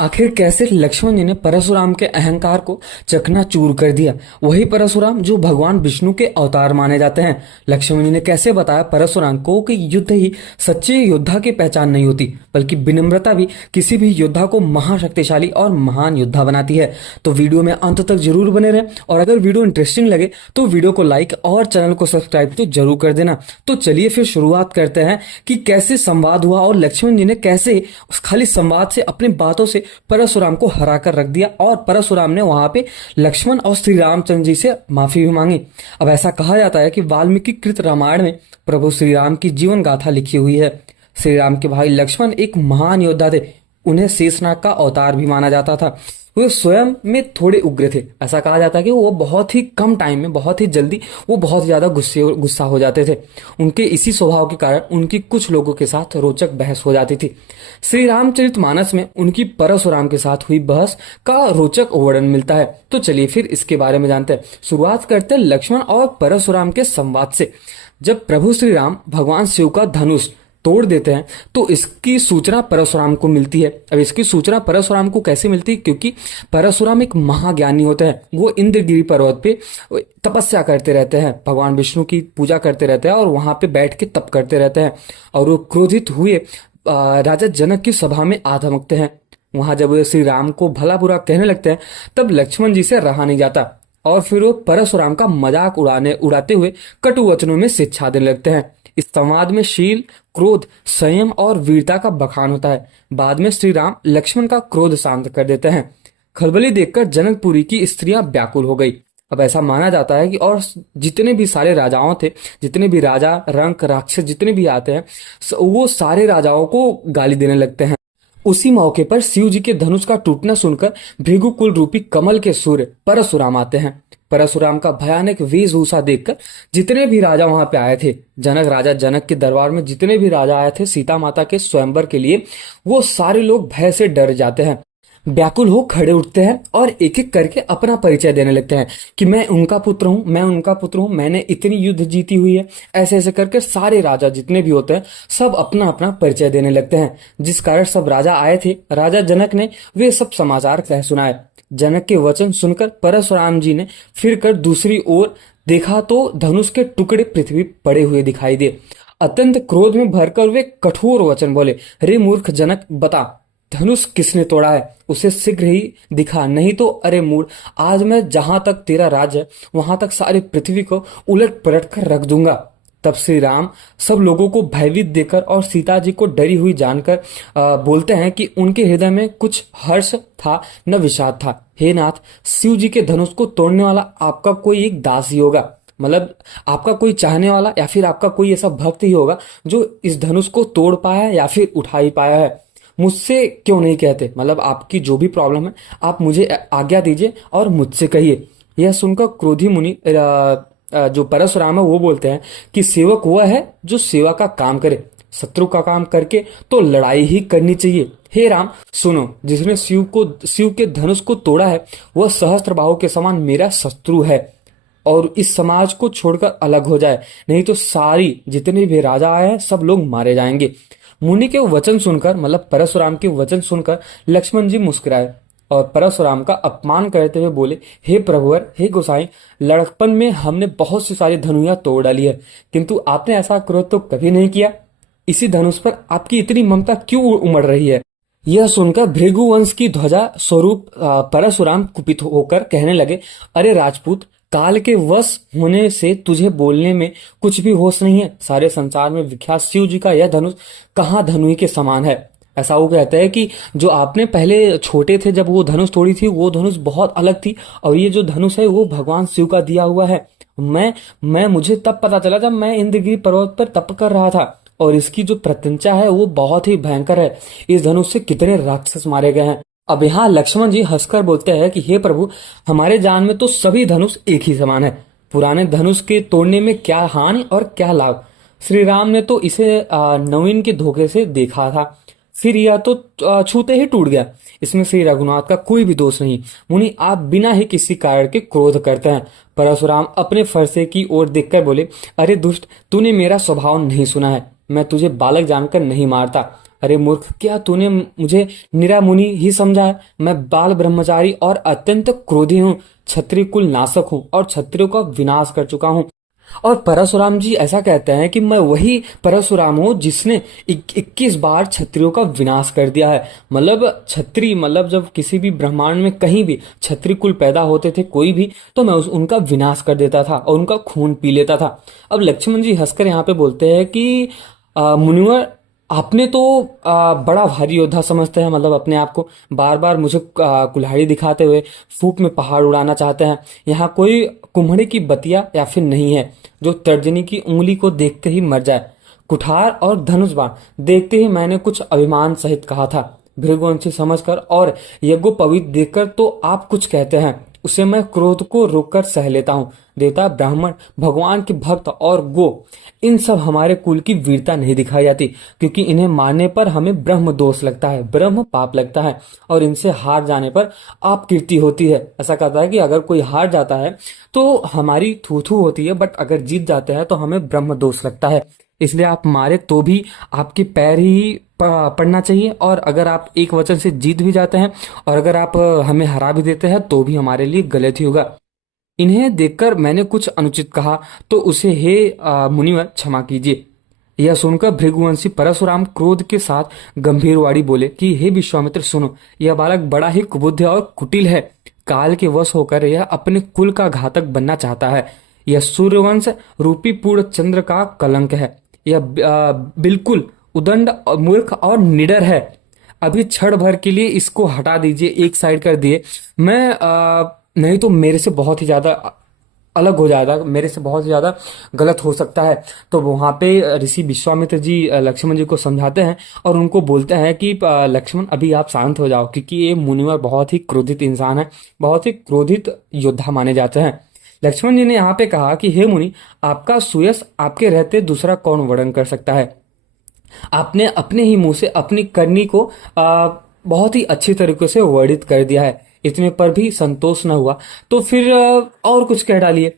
आखिर कैसे लक्ष्मण जी ने परशुराम के अहंकार को चकनाचूर कर दिया। वही परशुराम जो भगवान विष्णु के अवतार माने जाते हैं। लक्ष्मण जी ने कैसे बताया परशुराम को कि युद्ध ही सच्चे योद्धा की पहचान नहीं होती, बल्कि विनम्रता भी किसी भी योद्धा को महाशक्तिशाली और महान योद्धा बनाती है। तो वीडियो में अंत तक जरूर बने रहें, और अगर वीडियो इंटरेस्टिंग लगे तो वीडियो को लाइक और चैनल को सब्सक्राइब तो जरूर कर देना। तो चलिए फिर शुरुआत करते हैं कि कैसे संवाद हुआ और लक्ष्मण जी ने कैसे उस खाली संवाद से अपनी बातों से परशुराम को हरा कर रख दिया, और परशुराम ने वहां पे लक्ष्मण और श्री रामचंद्र जी से माफी भी मांगी। अब ऐसा कहा जाता है कि वाल्मीकि कृत रामायण में प्रभु श्री राम की जीवन गाथा लिखी हुई है। श्री राम के भाई लक्ष्मण एक महान योद्धा थे। उन्हें शेषनाग का अवतार भी माना जाता था। वे स्वयं में थोड़े उग्र थे। ऐसा कहा जाता है कि वो बहुत ही कम टाइम में, बहुत ही जल्दी वो बहुत ज्यादा गुस्सा हो जाते थे। उनके इसी स्वभाव के कारण उनकी कुछ लोगों के साथ रोचक बहस हो जाती थी। श्री रामचरितमानस में उनकी परशुराम के साथ हुई बहस का रोचक वर्णन मिलता है। तो चलिए फिर इसके बारे में जानते हैं। शुरुआत करते हैं लक्ष्मण और परशुराम के संवाद से। जब प्रभु श्री राम भगवान शिव का धनुष तोड़ देते हैं तो इसकी सूचना परशुराम को मिलती है। अब इसकी सूचना परशुराम को कैसे मिलती है? क्योंकि परशुराम एक महाज्ञानी होते हैं। वो इंद्रगिरी पर्वत पे तपस्या करते रहते हैं, भगवान विष्णु की पूजा करते रहते हैं और वहां पे बैठ के तप करते रहते हैं। और वो क्रोधित हुए राजा जनक की सभा में आ धमकते हैं। वहां जब वे श्री राम को भला बुरा कहने लगते हैं तब लक्ष्मण जी से रहा नहीं जाता, और फिर वो परशुराम का मजाक उड़ाते हुए कटु वचनों में शिक्षा देने लगते हैं। इस संवाद में शील, क्रोध, संयम और वीरता का बखान होता है। बाद में श्री राम लक्ष्मण का क्रोध शांत कर देते हैं। खलबली देखकर जनकपुरी की स्त्रियां व्याकुल हो गई। अब ऐसा माना जाता है कि और जितने भी सारे राजाओं थे, जितने भी राजा, रंक, राक्षस जितने भी आते हैं, वो सारे राजाओं को गाली देने लगते हैं। उसी मौके पर शिव जी के धनुष का टूटना सुनकर भृगुकुल रूपी कमल के सूर्य परशुराम आते हैं। परशुराम का भयानक वेशभूषा देखकर जितने भी राजा वहां पे आए थे, राजा जनक के दरबार में जितने भी राजा आए थे सीता माता के स्वयंवर के लिए, वो सारे लोग भय से डर जाते हैं, व्याकुल हो खड़े उठते हैं और एक एक करके अपना परिचय देने लगते हैं कि मैं उनका पुत्र हूँ, मैं उनका पुत्र हूँ, मैंने इतनी युद्ध जीती हुई है। ऐसे ऐसे करके सारे राजा जितने भी होते हैं सब अपना अपना परिचय देने लगते हैं। जिस कारण सब राजा आए थे, राजा जनक ने वे सब समाचार कह सुनाए। जनक के वचन सुनकर परशुराम जी ने फिर कर दूसरी ओर देखा तो धनुष के टुकड़े पृथ्वी पड़े हुए दिखाई दिए। अत्यंत क्रोध में भरकर वे कठोर वचन बोले, रे मूर्ख जनक, बता धनुष किसने तोड़ा है? उसे शीघ्र ही दिखा, नहीं तो अरे मूर्ख, आज मैं जहां तक तेरा राज है वहां तक सारी पृथ्वी को उलट पलट कर रख दूंगा। तब श्री राम सब लोगों को भयभीत देकर और सीता जी को डरी हुई जानकर बोलते हैं कि उनके हृदय में कुछ हर्ष था न विषाद था। हे नाथ, शिव जी के धनुष को तोड़ने वाला आपका कोई एक दास ही होगा। मतलब आपका कोई चाहने वाला या फिर आपका कोई ऐसा भक्त ही होगा जो इस धनुष को तोड़ पाया या फिर उठा ही पाया है। मुझसे क्यों नहीं कहते? मतलब आपकी जो भी प्रॉब्लम है आप मुझे आज्ञा दीजिए और मुझसे कहिए। यह सुनकर क्रोधी मुनि जो परशुराम है वो बोलते हैं कि सेवक वह है जो सेवा का काम करे, शत्रु का काम करके तो लड़ाई ही करनी चाहिए। हे राम सुनो, जिसने शिव के धनुष को तोड़ा है वह सहस्त्रबाहु के समान मेरा शत्रु है, और इस समाज को छोड़कर अलग हो जाए, नहीं तो सारी जितने भी राजा आए हैं सब लोग मारे जाएंगे। मुनि के वचन सुनकर, मतलब परशुराम के वचन सुनकर लक्ष्मण जी मुस्कुराए और परशुराम का अपमान करते हुए बोले, हे प्रभुवर, हे गोसाई, लड़कपन में हमने बहुत सी सारी धनुया तोड़ डाली है, किंतु आपने ऐसा क्रोध तो कभी नहीं किया। इसी धनुष पर आपकी इतनी ममता क्यों उमड़ रही है? यह सुनकर भृगुवंश की ध्वजा स्वरूप परशुराम कुपित होकर कहने लगे, अरे राजपूत, काल के वश होने से तुझे बोलने में कुछ भी होश नहीं है। सारे संसार में विख्यात शिव जी का यह धनुष कहाँ धनुई के समान है। ऐसा वो कहते हैं कि जो आपने पहले छोटे थे जब वो धनुष तोड़ी थी, वो धनुष बहुत अलग थी, और ये जो धनुष है वो भगवान शिव का दिया हुआ है। मैं मुझे तब पता चला जब मैं इंद्रगिरी पर्वत पर तप कर रहा था, और इसकी जो प्रत्यंचा है वो बहुत ही भयंकर है। इस धनुष से कितने राक्षस मारे गए हैं। अब यहाँ लक्ष्मण जी हंसकर बोलते हैं कि हे प्रभु, हमारे जान में तो सभी धनुष एक ही समान है। पुराने धनुष के तोड़ने में क्या हानि और क्या लाभ? श्री राम ने तो इसे नवीन के धोखे से देखा था, फिर यह तो छूते ही टूट गया। इसमें श्री रघुनाथ का कोई भी दोष नहीं। मुनि, आप बिना ही किसी कारण के क्रोध करते हैं। परशुराम अपने फरसे की ओर देखकर बोले, अरे दुष्ट, तूने मेरा स्वभाव नहीं सुना है। मैं तुझे बालक जानकर नहीं मारता, अरे मूर्ख, क्या तूने मुझे निरा मुनि ही समझा है? मैं बाल ब्रह्मचारी और अत्यंत क्रोधी हूँ, क्षत्रिय कुल नाशक हूँ और क्षत्रियों का विनाश कर चुका हूँ। और परशुराम जी ऐसा कहते हैं कि मैं वही परशुराम हूँ जिसने 21 बार क्षत्रियों का विनाश कर दिया है। मतलब क्षत्रिय, मतलब जब किसी भी ब्रह्मांड में कहीं भी क्षत्रिय कुल पैदा होते थे कोई भी, तो मैं उनका विनाश कर देता था और उनका खून पी लेता था। अब लक्ष्मण जी हंसकर यहाँ पे बोलते हैं कि मुनिवर, आपने तो बड़ा भारी योद्धा समझते हैं, मतलब अपने आप को बार बार मुझे कुल्हाड़ी दिखाते हुए फूक में पहाड़ उड़ाना चाहते हैं। यहाँ कोई कुम्हड़े की बतिया या फिर नहीं है जो तर्जनी की उंगली को देखते ही मर जाए। कुठार और धनुष बाण देखते ही मैंने कुछ अभिमान सहित कहा था। भृगुवंशी समझकर और यज्ञोपवीत देखकर तो आप कुछ कहते हैं, उसे मैं क्रोध को रोककर सह लेता हूँ। देवता, ब्राह्मण, भगवान के भक्त और गो, इन सब हमारे कुल की वीरता नहीं दिखाई जाती, क्योंकि इन्हें मारने पर हमें ब्रह्म दोष लगता है, ब्रह्म पाप लगता है, और इनसे हार जाने पर आप कीर्ति होती है। ऐसा कहता है कि अगर कोई हार जाता है तो हमारी थू थू होती है, बट अगर जीत जाते हैं तो हमें ब्रह्म दोष लगता है। इसलिए आप मारे तो भी आपके पैर ही पड़ना चाहिए, और अगर आप एक वचन से जीत भी जाते हैं और अगर आप हमें हरा भी देते हैं तो भी हमारे लिए गलत ही होगा। इन्हें देखकर मैंने कुछ अनुचित कहा तो उसे हे मुनिवर क्षमा कीजिए। यह सुनकर भृगुवंशी परशुराम क्रोध के साथ गंभीर वाणी बोले कि हे विश्वामित्र, सुनो, यह बालक बड़ा ही कुबुद्ध और कुटिल है। काल के वश होकर यह अपने कुल का घातक बनना चाहता है। यह सूर्यवंश रूपी पूर्ण चंद्र का कलंक है। यह बिल्कुल उदंड, मूर्ख और निडर है। अभी क्षण भर के लिए इसको हटा दीजिए, एक साइड कर दिए। मैं नहीं तो मेरे से बहुत ही ज्यादा अलग हो जाएगा, मेरे से बहुत ही ज्यादा गलत हो सकता है। तो वहां पे ऋषि विश्वामित्र जी लक्ष्मण जी को समझाते हैं और उनको बोलते हैं कि लक्ष्मण, अभी आप शांत हो जाओ, क्योंकि ये मुनिवर बहुत ही क्रोधित इंसान है, बहुत ही क्रोधित योद्धा माने जाते हैं। लक्ष्मण जी ने यहाँ पे कहा कि हे मुनि, आपका सुयश आपके रहते दूसरा कौन वर्णन कर सकता है? आपने अपने ही मुंह से अपनी करनी को बहुत ही अच्छी तरीके से वर्णित कर दिया है। इतने पर भी संतोष न हुआ तो फिर और कुछ कह डालिए।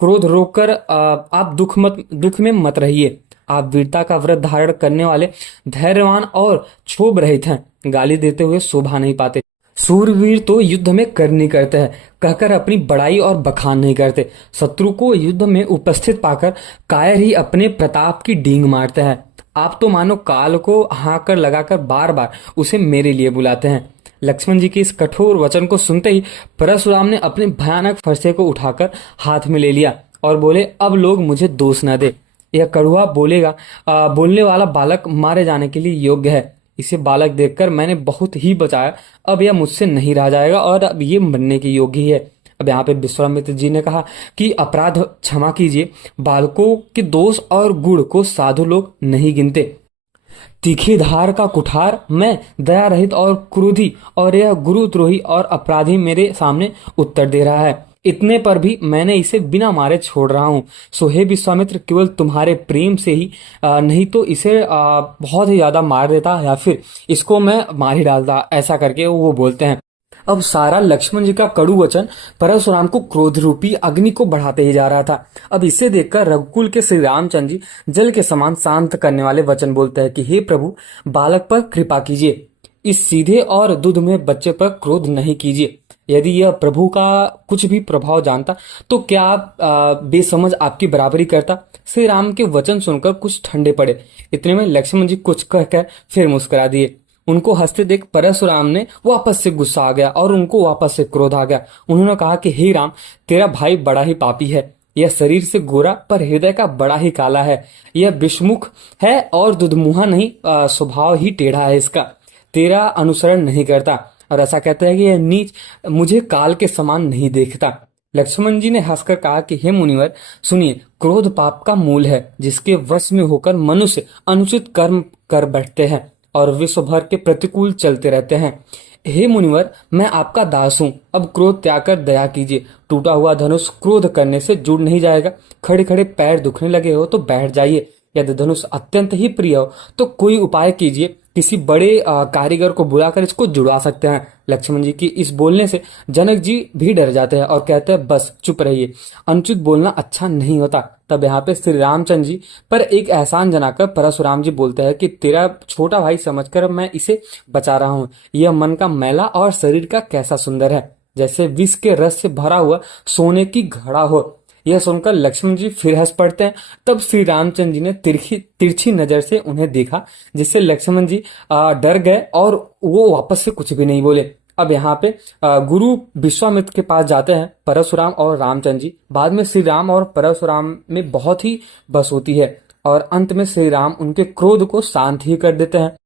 क्रोध रोककर आप दुख में मत रहिए। आप वीरता का व्रत धारण करने वाले धैर्यवान और क्षोभ रहित हैं। गाली देते हुए शोभा नहीं पाते। सूरवीर तो युद्ध में करनी करते हैं, कहकर अपनी बड़ाई और बखान नहीं करते। शत्रु को युद्ध में उपस्थित पाकर कायर ही अपने प्रताप की डींग मारते हैं। आप तो मानो काल को हाकर लगाकर बार बार उसे मेरे लिए बुलाते हैं। लक्ष्मण जी के इस कठोर वचन को सुनते ही परशुराम ने अपने भयानक फरसे को उठाकर हाथ में ले लिया और बोले, अब लोग मुझे दोष न दे। यह कड़वा बोलने वाला बालक मारे जाने के लिए योग्य है। इसे बालक देखकर मैंने बहुत ही बचाया, अब यह मुझसे नहीं रह जाएगा और अब ये मरने के योग्य ही है। अब यहाँ पे विश्वामित्र जी ने कहा कि अपराध क्षमा कीजिए, बालकों के दोष और गुण को साधु लोग नहीं गिनते। तीखी धार का कुठार मैं, दया रहित और क्रोधी, और यह गुरुद्रोही और अपराधी मेरे सामने उत्तर दे रहा है। इतने पर भी मैंने इसे बिना मारे छोड़ रहा हूँ। सो हे विश्वामित्र, केवल तुम्हारे प्रेम से ही नहीं तो इसे बहुत ही ज्यादा मार देता या फिर इसको मैं मार ही डालता। ऐसा करके वो बोलते हैं। अब सारा लक्ष्मण जी का कड़ू वचन परशुराम को क्रोध रूपी अग्नि को बढ़ाते ही जा रहा था। अब इसे देखकर रघुकुल के श्री रामचंद्र जी जल के समान शांत करने वाले वचन बोलते हैं कि हे प्रभु, बालक पर कृपा कीजिए, इस सीधे और दुध में बच्चे पर क्रोध नहीं कीजिए। यदि यह प्रभु का कुछ भी प्रभाव जानता तो क्या आप बेसमझ आपकी बराबरी करता? श्री राम के वचन सुनकर कुछ ठंडे पड़े। इतने में लक्ष्मण जी कुछ कहकर फिर मुस्कुरा दिए। उनको हंसते देख परशुराम ने वापस से गुस्सा आ गया और उनको वापस से क्रोध आ गया। उन्होंने कहा कि हे राम, तेरा भाई बड़ा ही पापी है। यह शरीर से गोरा पर हृदय का बड़ा ही काला है। यह विषमुख है और दुधमुहा नहीं, स्वभाव ही टेढ़ा है इसका। तेरा अनुसरण नहीं करता और ऐसा कहता है कि यह नीच मुझे काल के समान नहीं देखता। लक्ष्मण जी ने हंसकर कहा कि हे मुनिवर, सुनिए, क्रोध पाप का मूल है, जिसके वश में होकर मनुष्य अनुचित कर्म कर बैठते हैं और विश्व भर के प्रतिकूल चलते रहते हैं। हे मुनिवर, मैं आपका दास हूँ, अब क्रोध त्याग कर दया कीजिए। टूटा हुआ धनुष क्रोध करने से जुड़ नहीं जाएगा। खड़े खड़े पैर दुखने लगे हो तो बैठ जाइए। यदि धनुष अत्यंत ही प्रिय हो तो कोई उपाय कीजिए किसी बड़े कारीगर को बुलाकर इसको जुड़वा सकते हैं। लक्ष्मण जी की इस बोलने से जनक जी भी डर जाते हैं और कहते हैं बस चुप रहिए, अनुचित बोलना अच्छा नहीं होता। तब यहाँ पे श्री रामचंद्र जी पर एक एहसान जनाकर परशुराम जी बोलते हैं कि तेरा छोटा भाई समझकर मैं इसे बचा रहा हूँ। यह मन का मैला और शरीर का कैसा सुंदर है, जैसे विष के रस से भरा हुआ सोने की घड़ा हो। यह सुनकर लक्ष्मण जी फिर हंस पड़ते हैं। तब श्री रामचंद्र जी ने तिरछी नजर से उन्हें देखा, जिससे लक्ष्मण जी डर गए और वो वापस से कुछ भी नहीं बोले। अब यहाँ पे गुरु विश्वामित्र के पास जाते हैं परशुराम और रामचंद्र जी। बाद में श्री राम और परशुराम में बहुत ही बस होती है और अंत में श्री राम उनके क्रोध को शांत ही कर देते हैं।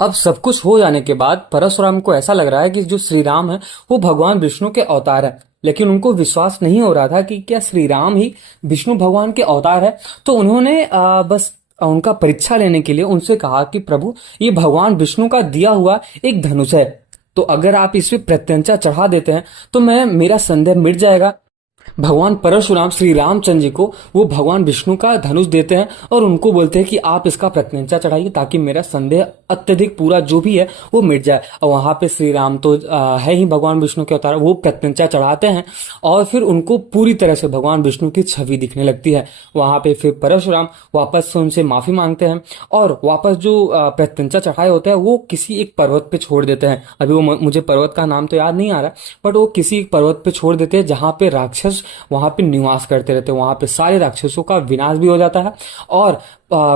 अब सब कुछ हो जाने के बाद परशुराम को ऐसा लग रहा है कि जो श्री राम है वो भगवान विष्णु के अवतार है, लेकिन उनको विश्वास नहीं हो रहा था कि क्या श्री राम ही विष्णु भगवान के अवतार है। तो उन्होंने बस उनका परीक्षा लेने के लिए उनसे कहा कि प्रभु, ये भगवान विष्णु का दिया हुआ एक धनुष है, तो अगर आप इस पे प्रत्यंचा चढ़ा देते हैं तो मैं मेरा संदेह मिट जाएगा। भगवान परशुराम श्री रामचंद्र जी को वो भगवान विष्णु का धनुष देते हैं और उनको बोलते हैं कि आप इसका प्रत्यंचा चढ़ाइए ताकि मेरा संदेह अत्यधिक पूरा जो भी है वो मिट जाए। और वहां पे श्री राम तो है ही भगवान विष्णु के अवतार, वो प्रत्यंचा चढ़ाते हैं और फिर उनको पूरी तरह से भगवान विष्णु की छवि दिखने लगती है। वहां पे फिर परशुराम वापस से उनसे माफी मांगते हैं और वापस जो प्रत्यंचा चढ़ाए होते हैं वो किसी एक पर्वत पे छोड़ देते हैं। अभी वो मुझे पर्वत का नाम तो याद नहीं आ रहा, बट वो किसी एक पर्वत पे छोड़ देते हैं जहां पे राक्षस वहां पे निवास करते रहते हैं। वहां पे सारे राक्षसों का विनाश भी हो जाता है और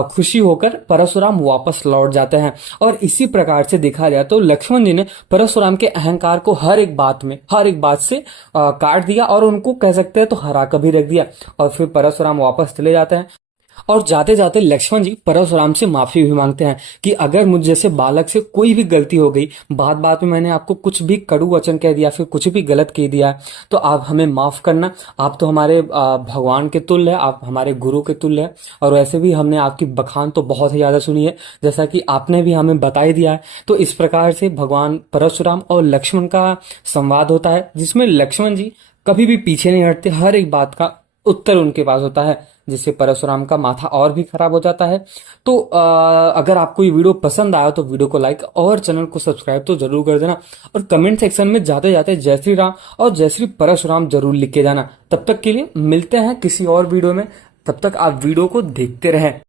खुशी होकर परशुराम वापस लौट जाते हैं। और इसी प्रकार से देखा जाए तो लक्ष्मण जी ने परशुराम के अहंकार को हर एक बात से काट दिया और उनको कह सकते हैं तो हरा कर भी रख दिया। और फिर परशुराम वापस चले जाते हैं और जाते जाते लक्ष्मण जी परशुराम से माफी भी मांगते हैं कि अगर मुझ जैसे बालक से कोई भी गलती हो गई, बात में मैंने आपको कुछ भी कड़ू वचन कह दिया, फिर कुछ भी गलत कह दिया, तो आप हमें माफ करना। आप तो हमारे भगवान के तुल्य है, आप हमारे गुरु के तुल्य है और वैसे भी हमने आपकी बखान तो बहुत ही ज्यादा सुनी है, जैसा कि आपने भी हमें बता ही दिया है। तो इस प्रकार से भगवान परशुराम और लक्ष्मण का संवाद होता है, जिसमें लक्ष्मण जी कभी भी पीछे नहीं हटते, हर एक बात का उत्तर उनके पास होता है, जिससे परशुराम का माथा और भी खराब हो जाता है। तो अगर आपको ये वीडियो पसंद आया तो वीडियो को लाइक और चैनल को सब्सक्राइब तो जरूर कर देना और कमेंट सेक्शन में जाते जाते जय श्री राम और जय श्री परशुराम जरूर लिख के जाना। तब तक के लिए मिलते हैं किसी और वीडियो में, तब तक आप वीडियो को देखते रहें।